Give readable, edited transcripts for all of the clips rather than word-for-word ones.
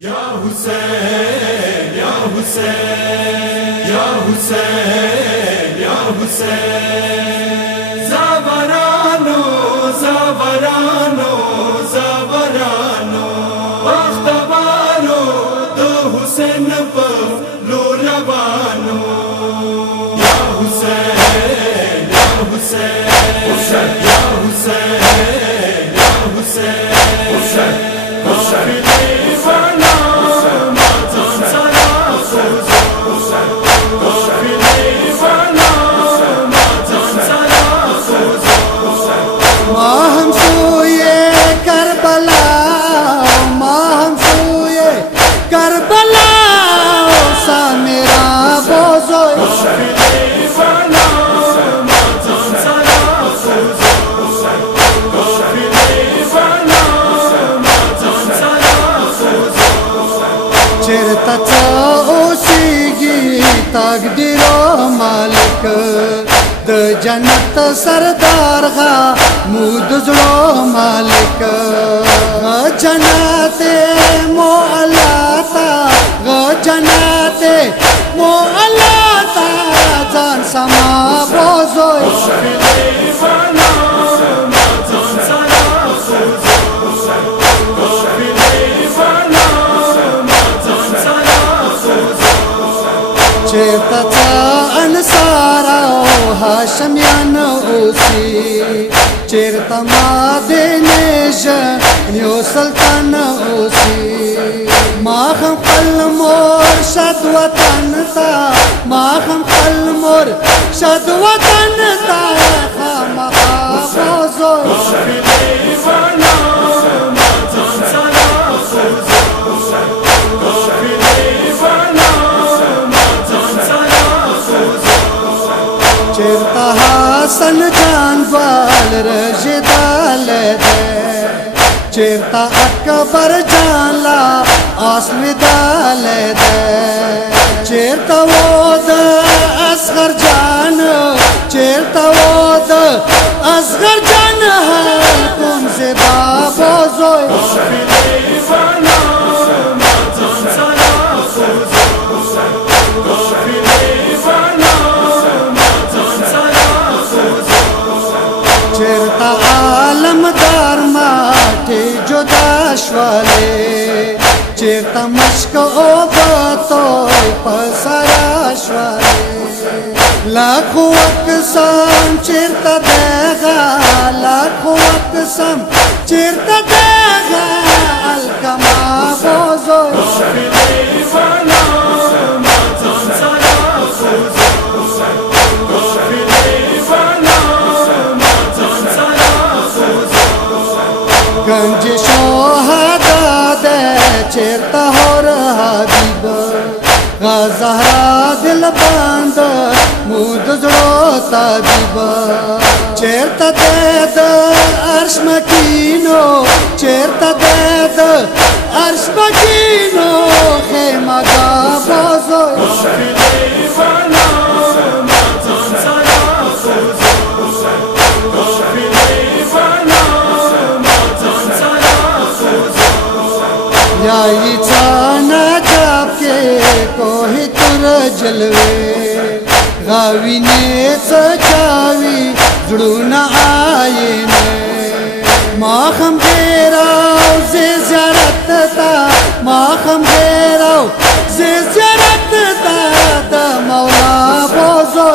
या हुसैन या हुसैन या हुसैन या हुसैन ज़बरानो ज़बरानो ज़बरानो बख्तबारो दो हुसैन पर लो रवानो या हुसैन या हुसैन हुसैन या हुसैन या हुसैन हुसैन तकदीरो मालिक द जन्नत सरदार गा मुद जुड़ो मालिक जन्नते मो अल्लाता जन्नते मो अल्लाता जान समा बोझो चेता अनसारा हाशमियान ओसी चेरता मादेनेश न्यो सुल्तान ओसी माखम कल मोर शदवतन ता माखम कल मोर शदवतन ता खामा बोझो चेरता हासन जानवाल रजिदाल दे चेरता अकबर जानला आसविदाल दे चेरता वोद असगर जान चेरता वोद असगर जान हल कुम से बाबोजो चेरता आलमदार माठे जो दाशवाले चेरता मश्क ओ बातो पसराशवाले लाखों अकसम चेरता देगा लाखों अकसम चेरता देगा अलकमा बोझो गंज शोहदा दे चेरता हो रहा हबीब ज़हरा दिल बंद मुद जोड़ता दीब चेरता दे द अर्श मकीनो चेरता दे द अर्श मकीनो खेमा गा बोझो याई चाना जापके कोही तुर जलवे गावी ने सजावी जुड़ूना आये ने माखम घेराव जे ज़रत ता माखम घेराव जे ज़रत ता द मौला बोझो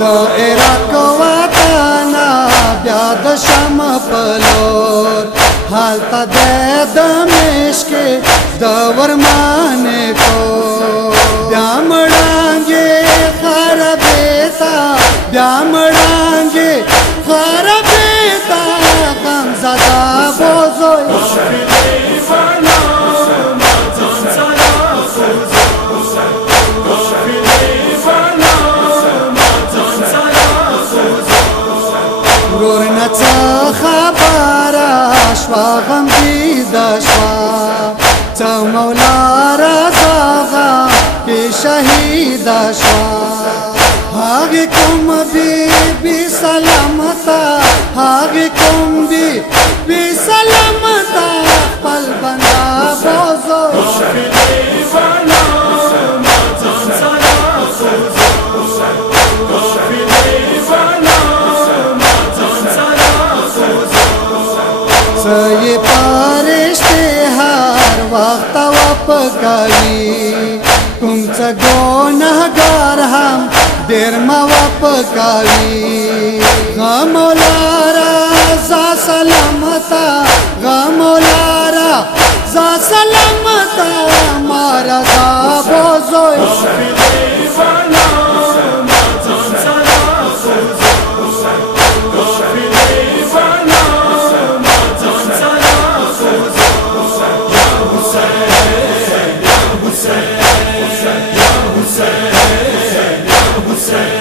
इराक वतना ब्याद शम पलोर हालता दे दमेश के दवर माने को ब्यामड़ांगे खरबेता ब्यामड़ांगे खरबेता कम ज़्यादा बोझो खबरा श्वागम दीदश्वा च मौला रज़ा के शहीद शा कुंभी भी सलामता पल बंदा बोझो सही परिश्ते हर वक्त वपकावी तुमचं गुन्हगार हम देरमा वपकावी गमोलारा जा सलामता गमोलारा जा सलामता मारा जा बोझोय Hussein